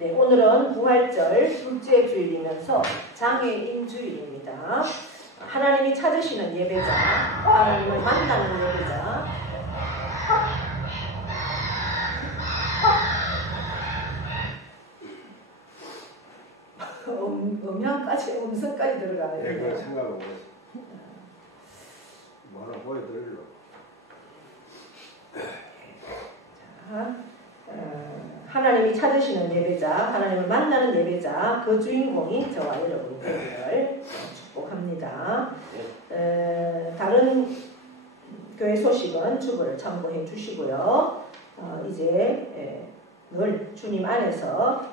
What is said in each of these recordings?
네, 오늘은 부활절 둘째 주일이면서 장애인 주일입니다. 하나님이 찾으시는 예배자, 하나님을 만나는 예배자. 음성까지 들어가네요. 네, 그걸 생각하고 뭐라 보여드리려고. 자, 하나님이 찾으시는 예배자, 하나님을 만나는 예배자, 그 주인공이 저와 여러분이 되기를 축복합니다. 다른 교회 소식은 주보를 참고해 주시고요. 이제 늘 주님 안에서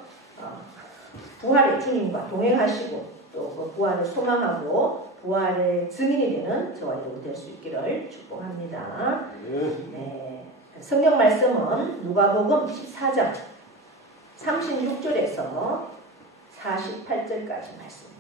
부활의 주님과 동행하시고 또 그 부활을 소망하고 부활의 증인이 되는 저와 여러분 될 수 있기를 축복합니다. 네. 성경 말씀은 누가복음 14장 36절에서 48절까지 말씀입니다.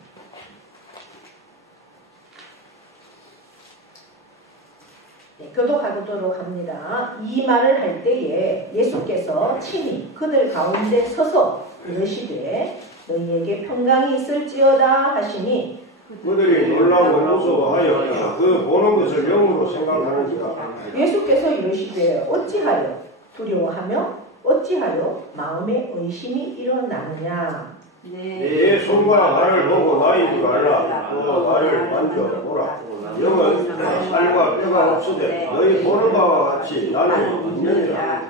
네, 교독하도록 합니다. 이 말을 할 때에 예수께서 친히 그들 가운데 서서 이르시되 너희에게 평강이 있을지어다 하시니 그들이 놀라고 무서워하여 그 보는 것을 영으로 생각하는지라. 예수께서 이르시되 어찌하여 두려워하며 어찌하여 마음에 의심이 일어나느냐. 내 손과 발을 보고 나인 줄 알라. 또 나를 만져보라. 영은 살과 뼈가 없으되 너희 보는 바와 같이 나는 있느니라.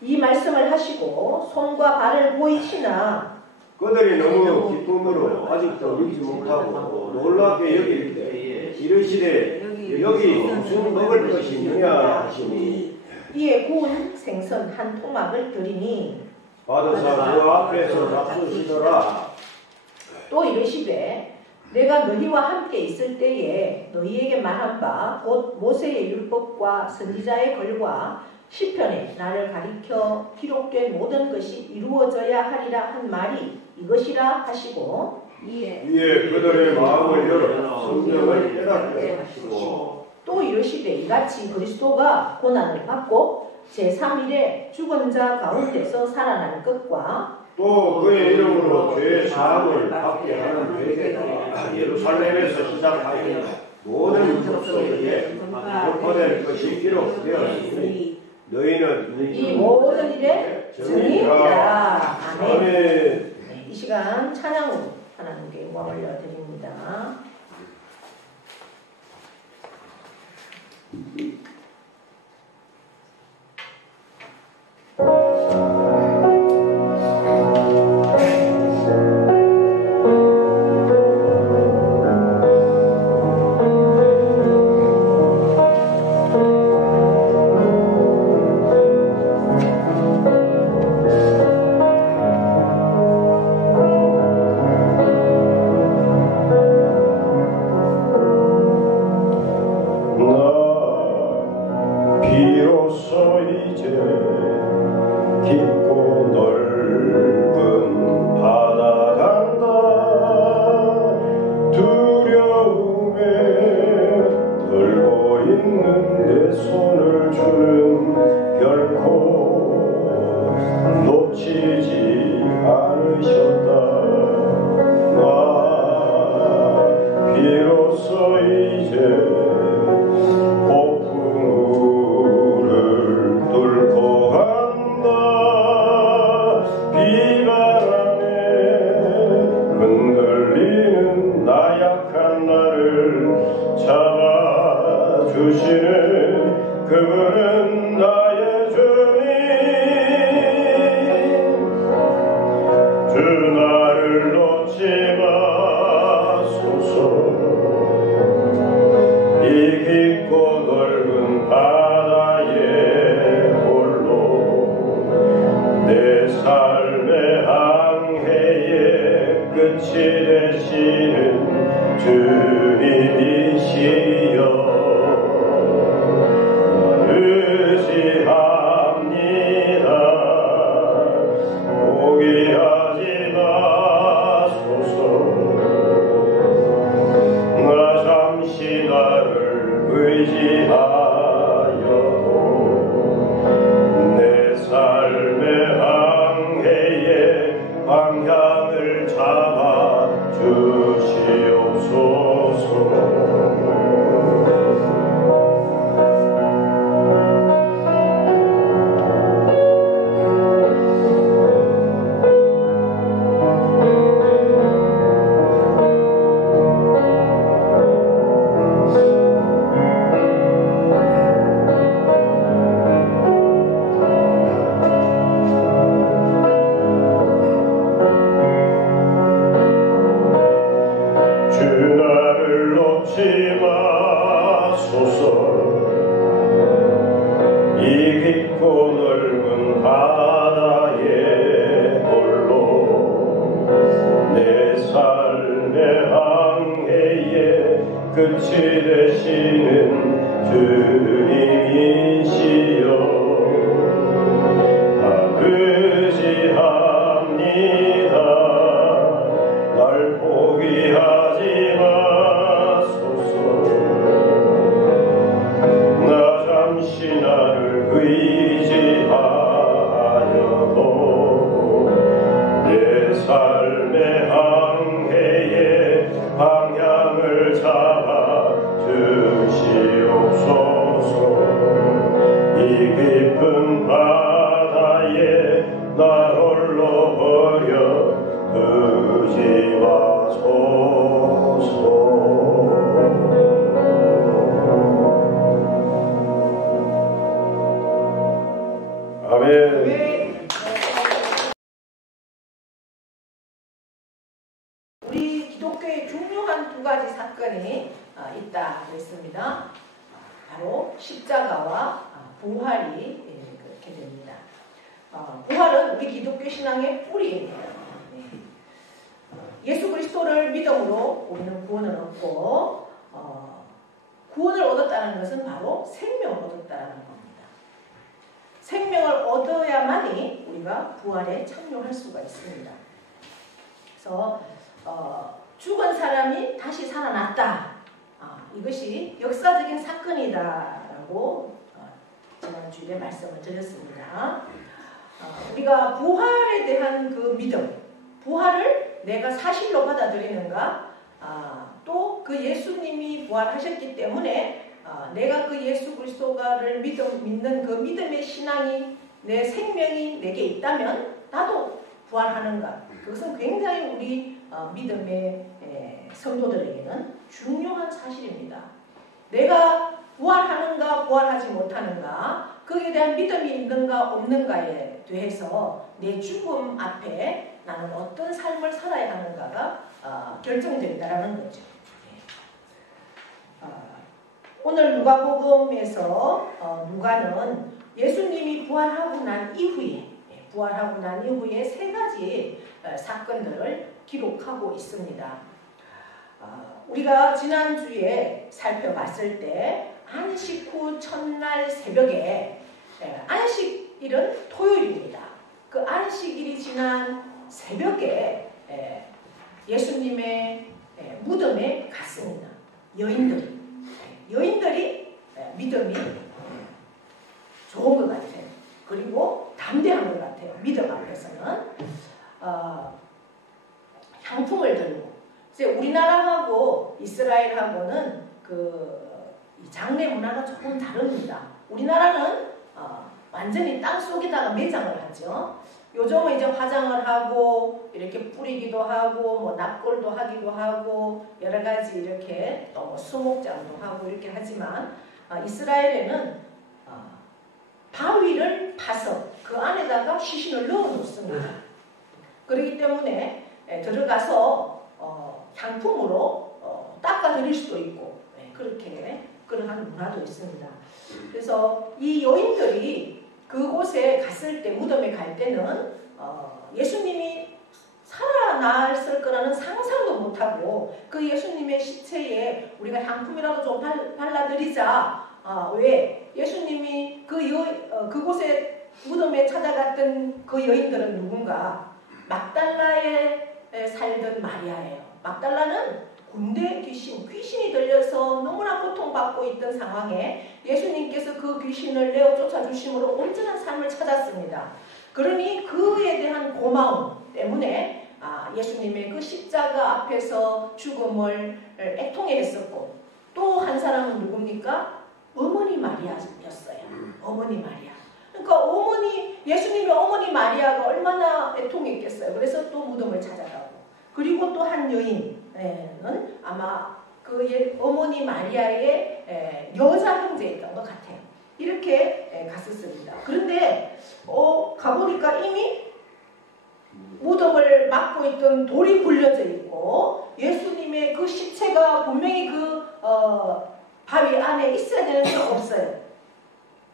이 말씀을 하시고 손과 발을 보이시나 그들이 너무 기쁨으로 아직도 믿지 못하고 놀랍게 여길 때 이르시되 여기 무슨 먹을 것이 있느냐 하시니 이에 구운 생선 한 토막을 드리니 받으사 그 앞에서 잡수시더라. 또 이르시되 내가 너희와 함께 있을 때에 너희에게 말한 바 곧 모세의 율법과 선지자의 글과 시편에 나를 가리켜 기록된 모든 것이 이루어져야 하리라 한 말이 이것이라 하시고 이에 그들의 마음을 열어 성경을 깨닫게 하시고 또 이르시되 이같이 그리스도가 고난을 받고 제3일에 죽은 자 가운데서 살아난 것과 또 그의 이름으로 죄 사함을 받게 하는 회개가 예루살렘에서 시작하여 모든 족속에게 선포될 것이 기록되었으니 너희는 이 모든 일의 증인이라. 아멘. 네, 이 시간 찬양으로 하나님께 영광 올려드립니다. 삶의 항해에 우리 기독교에 중요한 두 가지 사건이 있다고 했습니다. 바로 십자가와 부활이 그렇게 됩니다. 부활은 우리 기독교 신앙의 뿌리입니다. 예수 그리스도를 믿음으로 우리는 구원을 얻고 구원을 얻었다는 것은 바로 생명을 얻었다는 겁니다. 생명을 얻어야만이 우리가 부활에 참여할 수가 있습니다. 그래서 죽은 사람이 다시 살아났다. 이것이 역사적인 사건이다라고 지난주에 말씀을 드렸습니다. 우리가 부활에 대한 그 믿음, 부활을 내가 사실로 받아들이는가, 또 그 예수님이 부활하셨기 때문에 내가 그 예수 그리스도를 믿는 그 믿음의 신앙이 내 생명이 내게 있다면 나도 부활하는가. 그것은 굉장히 우리 믿음의 성도들에게는 중요한 사실입니다. 내가 부활하는가 부활하지 못하는가, 거기에 대한 믿음이 있는가 없는가에 대해서 내 죽음 앞에 나는 어떤 삶을 살아야 하는가가 결정된다는 거죠. 오늘 누가복음에서 누가는 예수님이 부활하고 난 이후에 세 가지 사건들을 기록하고 있습니다. 우리가 지난주에 살펴봤을 때 안식 후 첫날 새벽에, 안식일은 토요일입니다. 그 안식일이 지난 새벽에 예수님의 무덤에 갔습니다. 여인들이 믿음이 좋은 것 같아요. 그리고 담대한 것 같아요. 믿음 앞에서는 향품을 들고, 이제 우리나라하고 이스라엘하고는 이 장례 문화가 조금 다릅니다. 우리나라는 완전히 땅 속에다가 매장을 하죠. 요즘은 이제 화장을 하고 이렇게 뿌리기도 하고 뭐 납골도 하기도 하고 여러 가지 이렇게 또 뭐 수목장도 하고 이렇게 하지만 이스라엘에는 바위를 파서 그 안에다가 시신을 넣어 놓습니다. 그렇기 때문에 들어가서 향품으로 닦아드릴 수도 있고 그렇게 그러한 문화도 있습니다. 그래서 이 여인들이 그곳에 갔을 때, 무덤에 갈 때는 예수님이 살아났을 거라는 상상도 못하고 그 예수님의 시체에 우리가 향품이라도 좀 발라드리자. 왜? 예수님이 그곳에 무덤에 찾아갔던 그 여인들은 누군가? 막달라에 살던 마리아예요. 막달라는 군대 귀신이 들려서 너무나 고통받고 있던 상황에 예수님께서 그 귀신을 내어 쫓아주심으로 온전한 삶을 찾았습니다. 그러니 그에 대한 고마움 때문에 예수님의 그 십자가 앞에서 죽음을 애통해했었고, 또 한 사람은 누굽니까? 어머니 마리아였어요. 어머니 마리아. 그러니까 예수님의 어머니 마리아가 얼마나 애통했겠어요. 그래서 또 무덤을 찾아가고, 그리고 또 한 여인은 아마 그 어머니 마리아의 여자 형제였던 것 같아요. 이렇게 갔었습니다. 그런데 가보니까 이미 무덤을 막고 있던 돌이 굴려져 있고, 예수님의 그 시체가 분명히 그 바위 안에 있어야 되는데 없어요.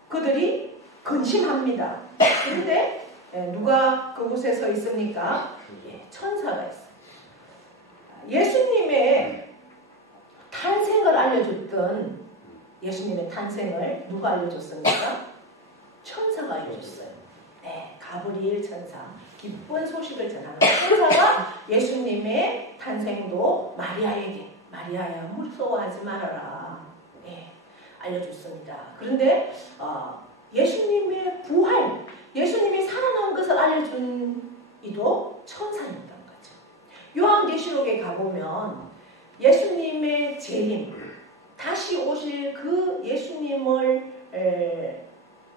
그들이 근심합니다. 그런데 누가 그곳에 서 있습니까? 천사가 있어요. 예수님의 탄생을 알려줬던, 예수님의 탄생을 누가 알려줬습니까? 천사가 알려줬어요. 네, 가브리엘 천사. 기쁜 소식을 전하는 천사가 예수님의 탄생도 마리아야 무서워하지 말아라, 알려줬습니다. 그런데 예수님의 부활, 예수님이 살아난 것을 알려준 이도 천사였던 거죠. 요한계시록에 가보면 예수님의 재림, 다시 오실 그 예수님을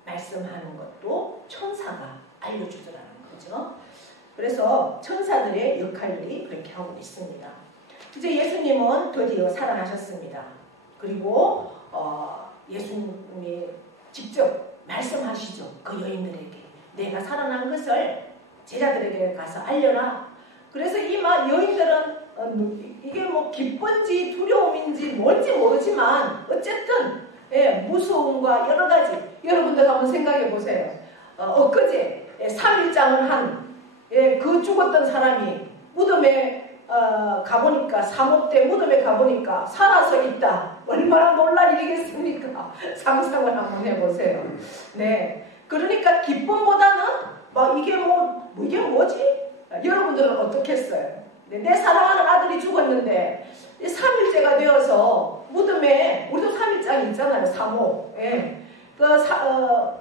말씀하는 것도 천사가 알려주더라는 거죠. 그래서 천사들의 역할들이 그렇게 하고 있습니다. 이제 예수님은 드디어 살아나셨습니다. 그리고 예수님이 직접 말씀하시죠. 그 여인들에게 내가 살아난 것을 제자들에게 가서 알려라. 그래서 이 여인들은 이게 뭐 기쁜지 두려움인지 뭔지 모르지만 어쨌든 무서움과 여러 가지, 여러분들 한번 생각해 보세요. 엊그제 3일장을 한 그 죽었던 사람이 무덤에 가보니까, 사목대 무덤에 가보니까 살아서 있다. 얼마나 놀랄 일이겠습니까? 상상을 한번 해보세요. 네, 그러니까 기쁨보다는 이게 뭐지? 여러분들은 어떻겠어요? 내 사랑하는 아들이 죽었는데 3일째가 되어서 무덤에, 우리도 3일장이 있잖아요. 사목.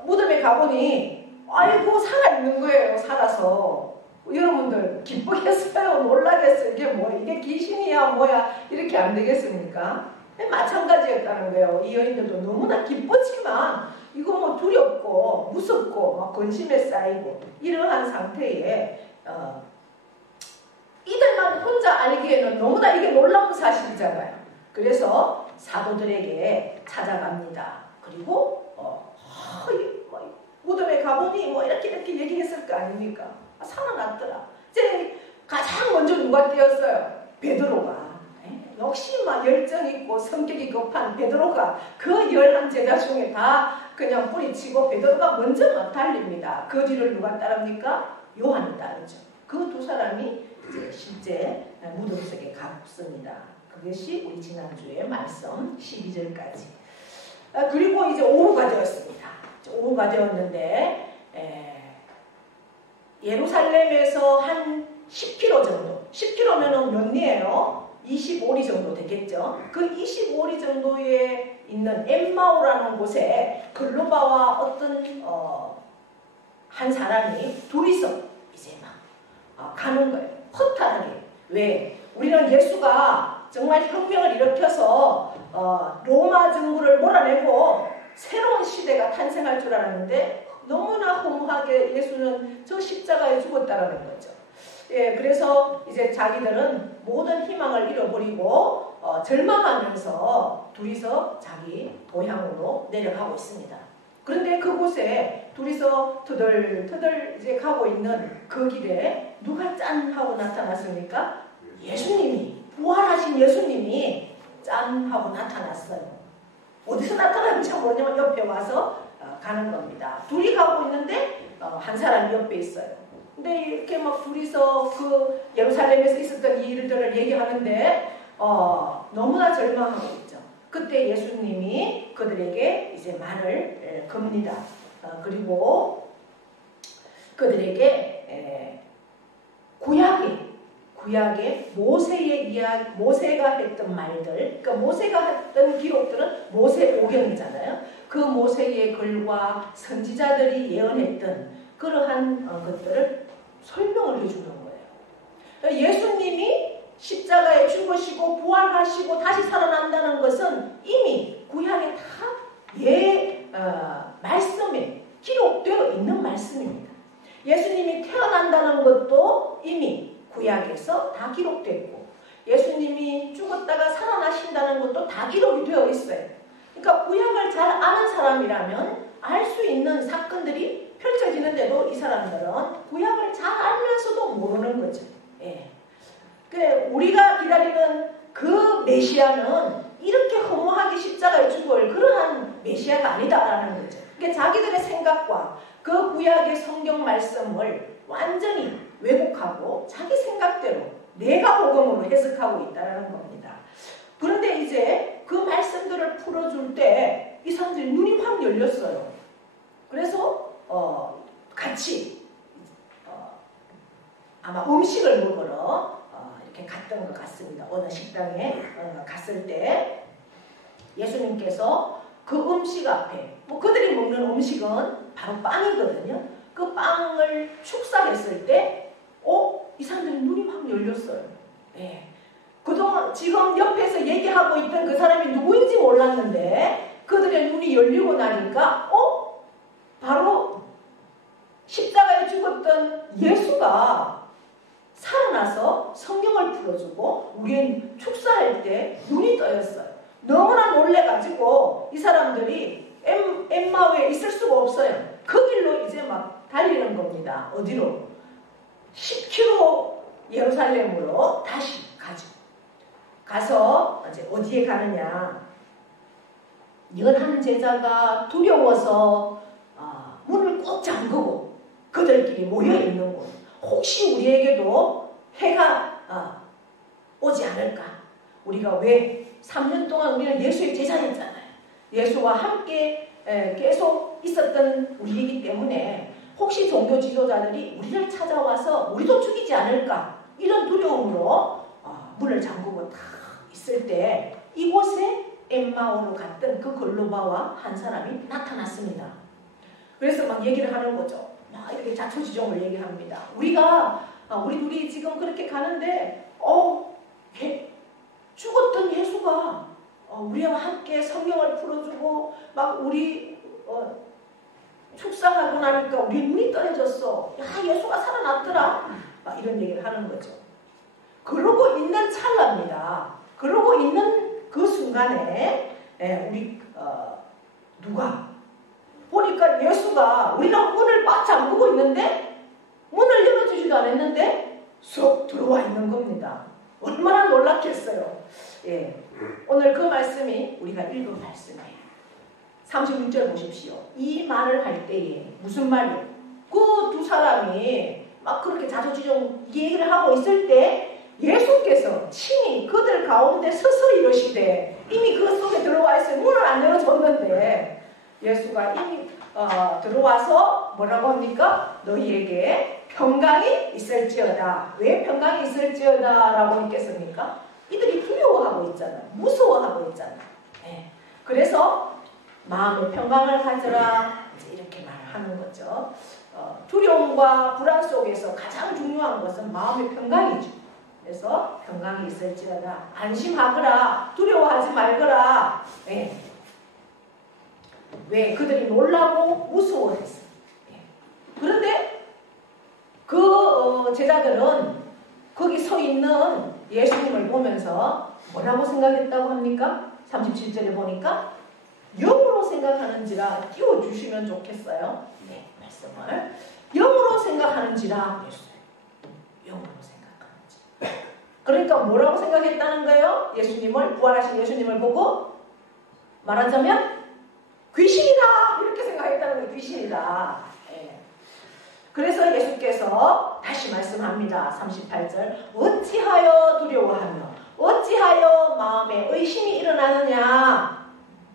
무덤에 가보니 아이고 살아있는 거예요. 살아서. 여러분들 기쁘겠어요? 놀라겠어요? 이게 귀신이야 뭐야? 이렇게 안 되겠습니까? 마찬가지였다는 거예요. 이 여인들도 너무나 기뻤지만 이거 두렵고 무섭고 근심에 쌓이고 이러한 상태에 이들만 혼자 알기에는 너무나 이게 놀라운 사실이잖아요. 그래서 사도들에게 찾아갑니다. 그리고 무덤에 가보니 이렇게 얘기했을 거 아닙니까? 살아났더라. 이제 가장 먼저 누가 뛰었어요? 베드로가. 역시 열정 있고 성격이 급한 베드로가 그 11제자 중에 다 그냥 뿌리치고 베드로가 먼저 달립니다. 그 뒤를 누가 따릅니까? 요한이 따르죠. 그 두 사람이 이제 실제 무덤 속에 갔습니다. 그것이 우리 지난주에 말씀 12절까지. 그리고 이제 오후가 되었습니다. 오후가 되었는데 예루살렘에서 한 10km 정도, 10km면은 몇 리예요? 25리 정도 되겠죠. 그 25리 정도에 있는 엠마오라는 곳에 글로바와 어떤 한 사람이 둘이서 이제 가는 거예요. 허탈하게. 왜? 우리는 예수가 정말 혁명을 일으켜서 로마 정부를 몰아내고 새로운 시대가 탄생할 줄 알았는데 너무나 허무하게 예수는 저 십자가에 죽었다라는 거죠. 그래서 이제 자기들은 모든 희망을 잃어버리고 절망하면서 둘이서 자기 고향으로 내려가고 있습니다. 그런데 그곳에 둘이서 터덜터덜 이제 가고 있는 그 길에 누가 짠 하고 나타났습니까? 예수님이, 부활하신 예수님이 짠 하고 나타났어요. 어디서 나타났는지 모르지만 옆에 와서 가는 겁니다. 둘이 가고 있는데 한 사람이 옆에 있어요. 근데 이렇게 둘이서 그 예루살렘에서 있었던 이 일들을 얘기하는데 너무나 절망하고 있죠. 그때 예수님이 그들에게 이제 말을 겁니다. 그리고 그들에게 구약의 모세의 이야기, 모세가 했던 말들, 그러니까 모세가 했던 기록들은 모세오경이잖아요. 그 모세의 글과 선지자들이 예언했던 그러한 것들을 설명을 해주는 거예요. 부활하시고 다시 살아난다는 것은 이미 구약에 다 말씀에 기록되어 있는 말씀입니다. 예수님이 태어난다는 것도 이미 구약에서 다 기록됐고, 예수님이 죽었다가 살아나신다는 것도 다 기록이 되어 있어요. 그러니까 구약을 잘 아는 사람이라면 알 수 있는 사건들이 펼쳐지는데도 이 사람들은 구약을 잘 알면서도 모르는 거죠. 예. 그래, 우리가 기다리는 그 메시아는 이렇게 허무하게 십자가에 죽을 그러한 메시아가 아니다라는 거죠. 그러니까 자기들의 생각과 그 구약의 성경 말씀을 완전히 왜곡하고 자기 생각대로 내가 복음으로 해석하고 있다는 겁니다. 그런데 이제 그 말씀들을 풀어줄 때 이 사람들이 눈이 확 열렸어요. 그래서 같이 아마 음식을 먹으러 이렇게 갔던 것 같습니다. 어느 식당에 갔을 때 예수님께서 그 음식 앞에, 뭐 그들이 먹는 음식은 바로 빵이거든요. 그 빵을 축사했을 때 이 사람들이 눈이 확 열렸어요. 네. 그동안 지금 옆에서 얘기하고 있던 그 사람이 누구인지 몰랐는데 그들의 눈이 열리고 나니까 바로 십자가에 죽었던 예수가 살아나서 성경을 풀어주고 우리는 축사할 때 눈이 떠였어요. 너무나 놀래가지고 이 사람들이 엠마오에 있을 수가 없어요. 그 길로 이제 막 달리는 겁니다. 어디로? 10km 예루살렘으로 다시 가죠. 가서 이제 어디에 가느냐? 11 제자가 두려워서 문을 꼭 잠그고 그들끼리 모여있는 곳. 혹시 우리에게도 해가 오지 않을까? 우리가 왜 3년 동안 우리는 예수의 제자였잖아요. 예수와 함께 계속 있었던 우리이기 때문에 혹시 종교 지도자들이 우리를 찾아와서 우리도 죽이지 않을까? 이런 두려움으로 문을 잠그고 딱 있을 때 이곳에 엠마오로 갔던 그 걸로바와 한 사람이 나타났습니다. 그래서 막 얘기를 하는 거죠. 막 이렇게 자초지종을 얘기합니다. 우리 둘이 지금 그렇게 가는데 죽었던 예수가 우리와 함께 성경을 풀어주고 막 우리 축사하고 나니까 우리 눈이 떠해졌어. 야, 예수가 살아났더라. 막 이런 얘기를 하는 거죠. 그러고 있는 찰나입니다. 그러고 있는 그 순간에 우리 누가 보니까 예수가 우리랑 문을 꽉 잠그고 있는데 문을 열어주지도 않았는데 쏙 들어와 있는 겁니다. 얼마나 놀랐겠어요. 예. 오늘 그 말씀이 우리가 읽은 말씀이에요. 36절 보십시오. 이 말을 할 때에 무슨 말이요? 그 두 사람이 막 그렇게 자초지종 얘기를 하고 있을 때 예수께서 친히 그들 가운데 서서 이러시되 이미 그 속에 들어와 있어요. 문을 안 열어줬는데 예수가 이미 들어와서 뭐라고 합니까? 너희에게 평강이 있을지어다. 왜 평강이 있을지어다 라고 했겠습니까? 이들이 두려워하고 있잖아요. 무서워하고 있잖아요. 네. 그래서 마음의 평강을 가져라 이렇게 말하는 거죠. 두려움과 불안 속에서 가장 중요한 것은 마음의 평강이죠. 그래서 평강이 있을지어다. 안심하거라. 두려워하지 말거라. 네. 왜? 그들이 놀라고 무서워했어요. 네. 그런데 그 제자들은 거기 서 있는 예수님을 보면서 뭐라고 생각했다고 합니까? 37절에 보니까 영으로 생각하는지라 띄워주시면 좋겠어요. 네, 말씀을. 영으로 생각하는지라 그랬어요. 영으로 생각하는지. 그러니까 뭐라고 생각했다는 거예요? 예수님을, 부활하신 예수님을 보고 말하자면 귀신이다! 이렇게 생각했다는 거예요. 귀신이다. 네. 그래서 예수께서 다시 말씀합니다. 38절. 어찌하여 두려워하며 어찌하여 마음에 의심이 일어나느냐.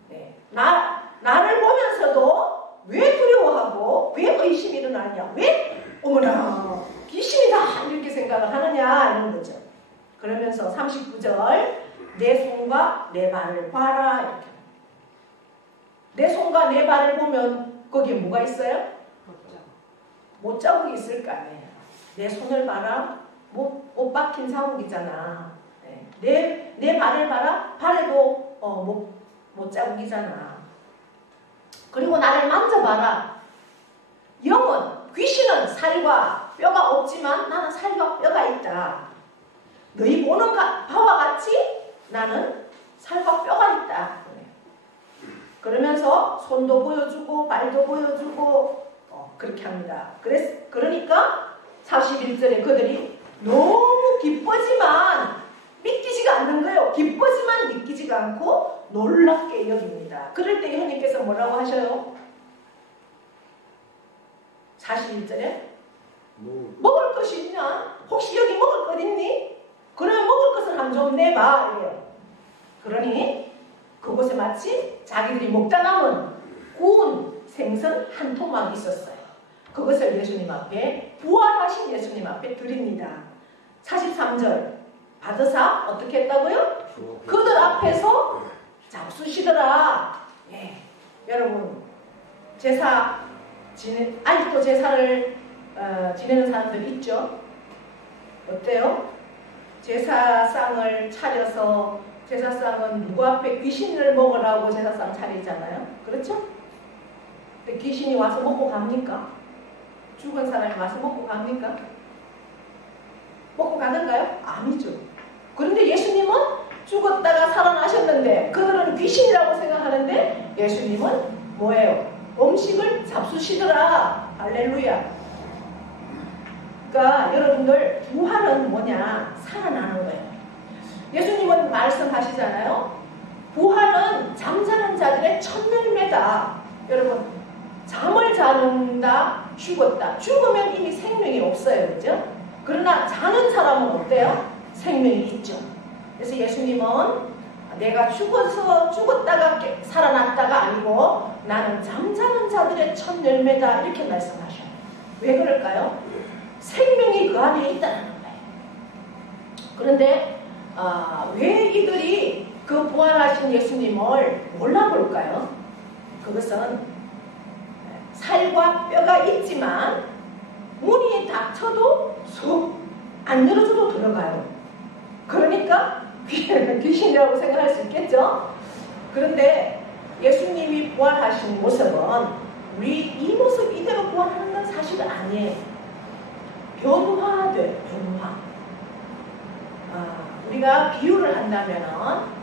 네. 나를 보면서도 왜 두려워하고 왜 의심이 일어나느냐. 왜 어머나 귀신이다 이렇게 생각을 하느냐 이런 거죠. 그러면서 39절 내 손과 내 발을 봐라 이렇게. 내 손과 내 발을 보면 거기에 뭐가 있어요? 못자국이 있을 거 아니에요. 내 손을 봐라. 옷 박힌 자국이잖아. 네. 내 발을 봐라. 발에도 못 자국이잖아. 그리고 나를 만져봐라. 영은, 귀신은 살과 뼈가 없지만 나는 살과 뼈가 있다. 너희 보는 바와 같이 나는 살과 뼈가 있다. 그러면서 손도 보여주고 발도 보여주고 그렇게 합니다. 그러니까 41절에 그들이 너무 기쁘지만 믿기지가 않는 거예요. 기쁘지만 믿기지가 않고 놀랍게 여깁니다. 그럴 때 예수님께서 뭐라고 하셔요? 41절에 먹을 것이 있냐? 혹시 여기 먹을 것 있니? 그러면 먹을 것을 한 좀 내봐. 이래요. 그러니 그곳에 마치 자기들이 먹다 남은 구운 생선 한 토막이 있었어요. 그것을 예수님 앞에, 부활하신 예수님 앞에 드립니다. 43절 받으사 어떻게 했다고요? 그들 앞에서 잡수시더라. 예. 여러분 아직도 제사를 지내는 사람들 있죠? 어때요? 제사상을 차려서, 제사상은 누구 앞에 귀신을 먹으라고 제사상 차리잖아요. 그렇죠? 근데 귀신이 와서 먹고 갑니까? 죽은 사람이 와서 먹고 갑니까? 먹고 가는가요? 아니죠. 그런데 예수님은 죽었다가 살아나셨는데 그들은 귀신이라고 생각하는데 예수님은 뭐예요? 음식을 잡수시더라. 할렐루야. 그러니까 여러분들 부활은 뭐냐? 살아나는 거예요. 예수님은 말씀하시잖아요. 부활은 잠자는 자들의 첫 열매다. 여러분 잠을 자는다, 죽었다. 죽으면 이미 생명이 없어요. 그죠? 그러나 자는 사람은 어때요? 생명이 있죠. 그래서 예수님은 내가 죽었다가 살아났다가 아니고 나는 잠자는 자들의 첫 열매다. 이렇게 말씀하셔요. 왜 그럴까요? 생명이 그 안에 있다는 거예요. 그런데 왜 이들이 그 부활하신 예수님을 몰라볼까요? 그것은 살과 뼈가 있지만 문이 닫혀도 안 열어줘도 들어가요. 그러니까 귀신이라고 생각할 수 있겠죠? 그런데 예수님이 부활하신 모습은 이 모습 이대로 부활하는 건 사실은 아니에요. 변화돼요. 변화. 우리가 비유를 한다면은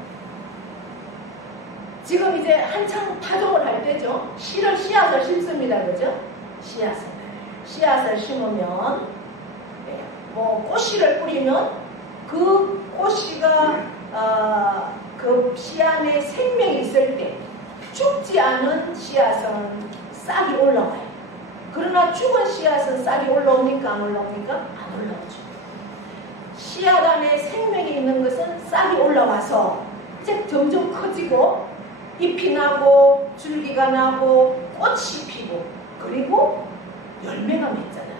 지금 이제 한창 파종을 할 때죠. 씨앗을 심습니다. 그죠? 씨앗을 심으면 꽃씨를 뿌리면 그 꽃씨가 그 씨 안에 생명이 있을 때 죽지 않은 씨앗은 싹이 올라와요. 그러나 죽은 씨앗은 싹이 올라옵니까? 안 올라옵니까? 안 올라오죠. 씨앗 안에 생명이 있는 것은 싹이 올라와서 이제 점점 커지고 잎이 나고 줄기가 나고 꽃이 피고 그리고 열매가 맺잖아요.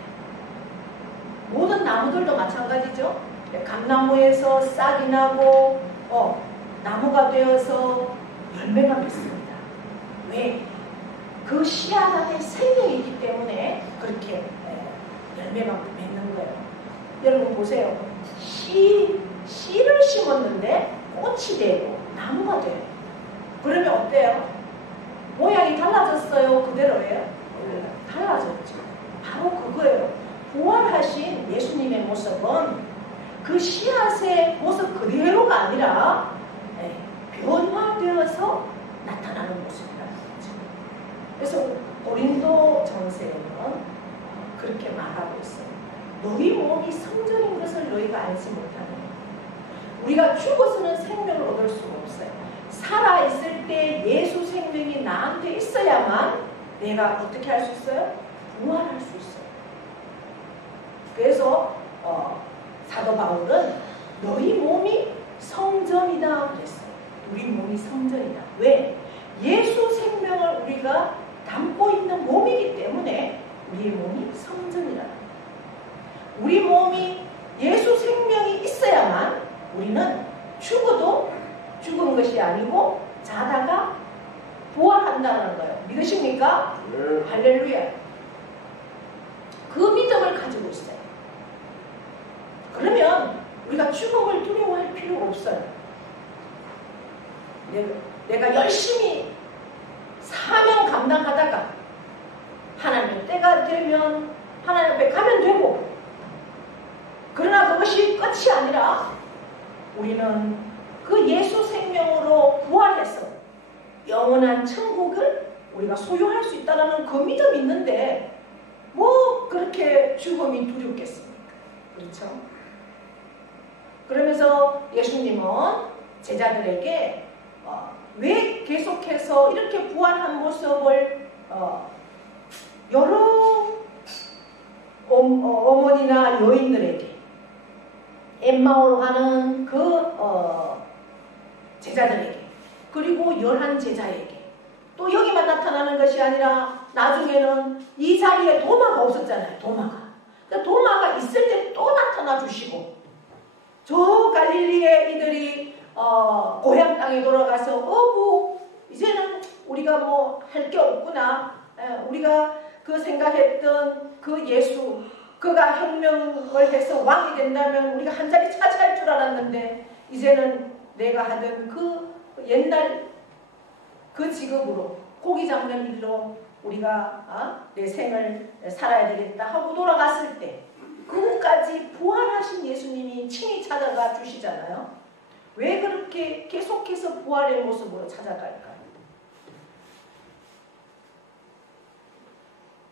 모든 나무들도 마찬가지죠. 감나무에서 싹이 나고 나무가 되어서 열매가 맺습니다. 왜? 그 씨앗 안에 생명이 있기 때문에 그렇게 열매가 맺는 거예요. 여러분 보세요. 씨를 심었는데 꽃이 되고 나무가 돼요. 그러면 어때요? 모양이 달라졌어요? 그대로예요? 달라졌죠. 바로 그거예요. 부활하신 예수님의 모습은 그 씨앗의 모습 그대로가 아니라 변화되어서 나타나는 모습이라는 거죠. 그래서 고린도 전서에는 그렇게 말하고 있어요. 너희 몸이 성전인 것을 너희가 알지 못하느냐. 우리가 죽어서는 생명을 얻을 수가 없어요. 살아있을 때 예수 생명이 나한테 있어야만 내가 어떻게 할 수 있어요? 부활할 수 있어요. 그래서 사도 바울은 너희 몸이 성전이다 그랬어요. 우리 몸이 성전이다. 왜? 예수 생명을 우리가 담고 있는 몸이기 때문에 우리의 몸이 성전이다. 우리 몸이 예수 생명이 있어야만 우리는 죽어도 죽은 것이 아니고 자다가 부활한다는 거예요. 믿으십니까? 네. 할렐루야. 그 믿음을 가지고 있어요. 그러면 우리가 죽음을 두려워할 필요가 없어요. 내가 열심히 사명 감당하다가 하나님의 때가 되면 하나님 앞에 가면 되고, 그러나 그것이 끝이 아니라 우리는 그 예수 생명으로 부활해서 영원한 천국을 우리가 소유할 수 있다는 그 믿음이 있는데 뭐 그렇게 죽음이 두렵겠습니까? 그렇죠? 그러면서 예수님은 제자들에게 왜 계속해서 이렇게 부활한 모습을 여러 어머니나 여인들에게, 엠마오로 가는 그 제자들에게, 그리고 11 제자에게, 또 여기만 나타나는 것이 아니라 나중에는 이 자리에 도마가 없었잖아요. 도마가 있을 때 또 나타나 주시고, 저 갈릴리의 이들이 고향 땅에 돌아가서 이제는 우리가 뭐 할 게 없구나, 우리가 그 생각했던 그 예수, 그가 혁명을 해서 왕이 된다면 우리가 한 자리 차지할 줄 알았는데 이제는 내가 하던 그 옛날 그 직업으로, 고기 잡는 일로 우리가 내 생을 살아야 되겠다 하고 돌아갔을 때 그까지 부활하신 예수님이 친히 찾아가 주시잖아요. 왜 그렇게 계속해서 부활의 모습으로 찾아갈까요?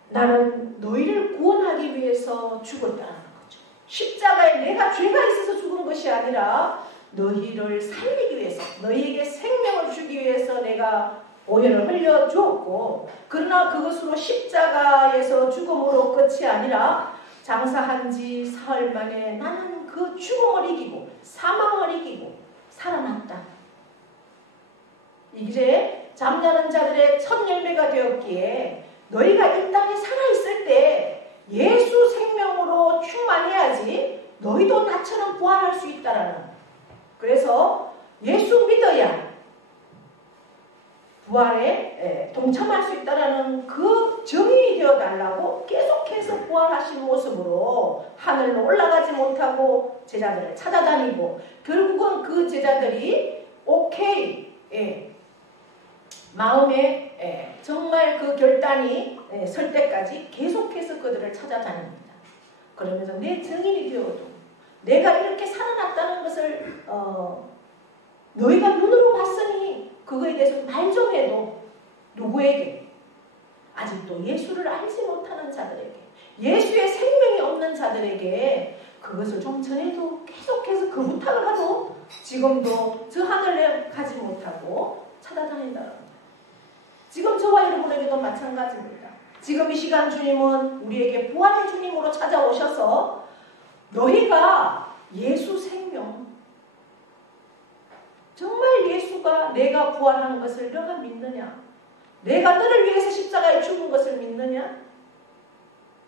나는 너희를 구원하기 위해서 죽었다는 거죠. 십자가에 내가 죄가 있어서 죽은 것이 아니라 너희를 살리기 위해서, 너희에게 생명을 주기 위해서 내가 오혈을 흘려주었고, 그러나 그것으로 십자가에서 죽음으로 끝이 아니라 장사한 지 사흘 만에 나는 그 죽음을 이기고 사망을 이기고 살아났다. 이제 잠자는 자들의 첫 열매가 되었기에 너희가 이 땅에 살아있을 때 예수 생명으로 충만해야지 너희도 나처럼 부활할 수 있다라는, 그래서 예수 믿어야 부활에 동참할 수 있다라는 그 증인이 되어달라고 계속해서 부활하신 모습으로 하늘로 올라가지 못하고 제자들을 찾아다니고, 결국은 그 제자들이 마음에 정말 그 결단이 설 때까지 계속해서 그들을 찾아다닙니다. 그러면서 내 증인이 되어도 내가 이렇게 살아났다는 것을 너희가 눈으로 봤으니 그거에 대해서 말 좀 해도, 누구에게? 아직도 예수를 알지 못하는 자들에게, 예수의 생명이 없는 자들에게 그것을 좀 전해도 계속해서 그 부탁을 하도 지금도 저 하늘에 가지 못하고 찾아다닌다는 거예요. 지금 저와 여러분에게도 마찬가지입니다. 지금 이 시간 주님은 우리에게 부활의 주님으로 찾아오셔서 너희가 예수 생명, 정말 예수가 내가 부활한 것을 너가 믿느냐? 내가 너를 위해서 십자가에 죽은 것을 믿느냐?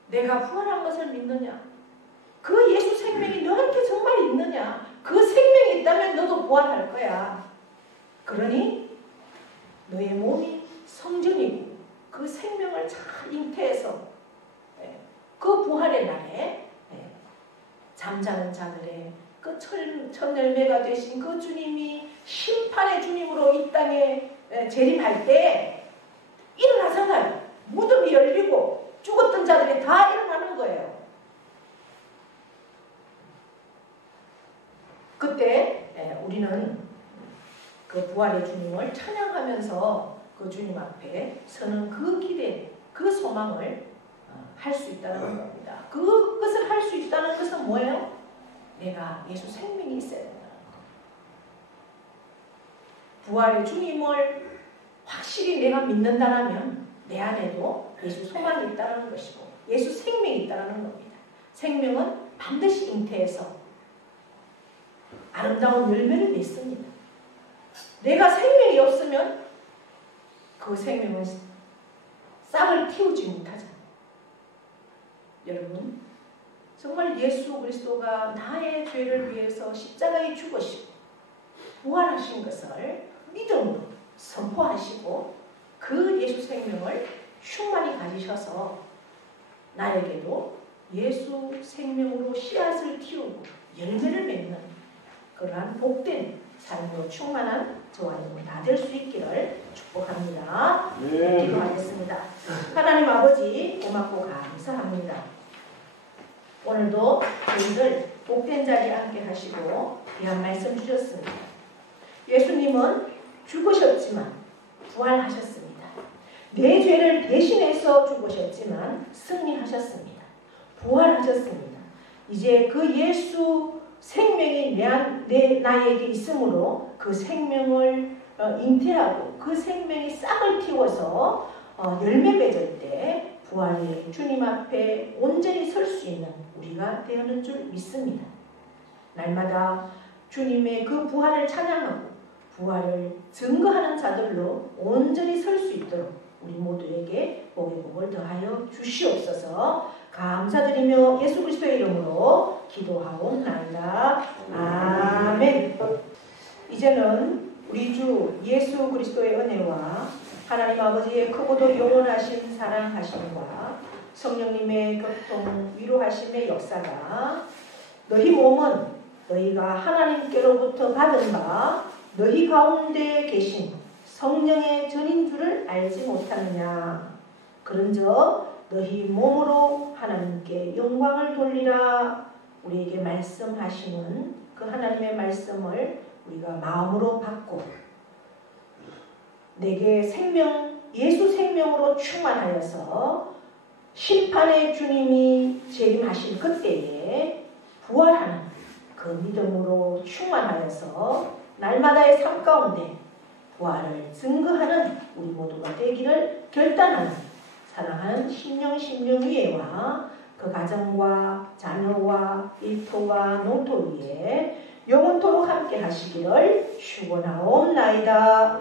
내가 부활한 것을 믿느냐? 그 예수 생명이 너한테 정말 있느냐? 그 생명이 있다면 너도 부활할 거야. 그러니 너의 몸이 성전이고 그 생명을 잘 잉태해서 그 부활의 날에 잠자는 자들의 그 첫 열매가 되신 그 주님이 심판의 주님으로 이 땅에 재림할 때 일어나잖아요. 무덤이 열리고 죽었던 자들이 다 일어나는 거예요. 그때 우리는 그 부활의 주님을 찬양하면서 그 주님 앞에 서는 그 기대, 그 소망을 할 수 있다는 겁니다. 그것을 할 수 있다는 것은 뭐예요? 내가 예수 생명이 있어야 된다는 것. 부활의 주님을 확실히 내가 믿는다면 내 안에도 예수 소망이 있다는 것이고 예수 생명이 있다는 겁니다. 생명은 반드시 잉태해서 아름다운 열매를 맺습니다. 내가 생명이 없으면 그 생명은 싹을 틔우지 못하잖아요. 여러분, 정말 예수 그리스도가 나의 죄를 위해서 십자가에 죽으시고 부활하신 것을 믿음으로 선포하시고 그 예수 생명을 충만히 가지셔서 나에게도 예수 생명으로 씨앗을 틔우고 열매를 맺는 그러한 복된 삶으로 충만한 저와 여러분 다 될 수 있기를 축복합니다. 네. 기도하겠습니다. 하나님 아버지 고맙고 감사합니다. 오늘도 저희들 복된 자리에 함께 하시고 귀한 말씀 주셨습니다. 예수님은 죽으셨지만 부활하셨습니다. 내 죄를 대신해서 죽으셨지만 승리하셨습니다. 부활하셨습니다. 이제 그 예수 생명이 나에게 있으므로 그 생명을 잉태하고 그 생명이 싹을 틔워서 열매 맺을 때 부활의 주님 앞에 온전히 설 수 있는 우리가 되는 줄 믿습니다. 날마다 주님의 그 부활을 찬양하고 부활을 증거하는 자들로 온전히 설 수 있도록 우리 모두에게 복의 복을 더하여 주시옵소서. 감사드리며 예수 그리스도의 이름으로 기도하옵나이다. 아멘. 이제는 우리 주 예수 그리스도의 은혜와 하나님 아버지의 크고도 영원하신 사랑하심과 성령님의 교통 위로하심의 역사가 너희 몸은 너희가 하나님께로부터 받은 바 너희 가운데 계신 성령의 전인 줄을 알지 못하느냐. 그런즉 너희 몸으로 하나님께 영광을 돌리라. 우리에게 말씀하시는 그 하나님의 말씀을 우리가 마음으로 받고 내게 예수 생명으로 충만하여서 심판의 주님이 재림하실 그때에 부활하는 그 믿음으로 충만하여서 날마다의 삶 가운데 부활을 증거하는 우리 모두가 되기를 결단하는 사랑하는 신령위에와 그 가정과 자녀와 일터와 농토 위에 영원토록 함께 하시기를 축원하옵나이다.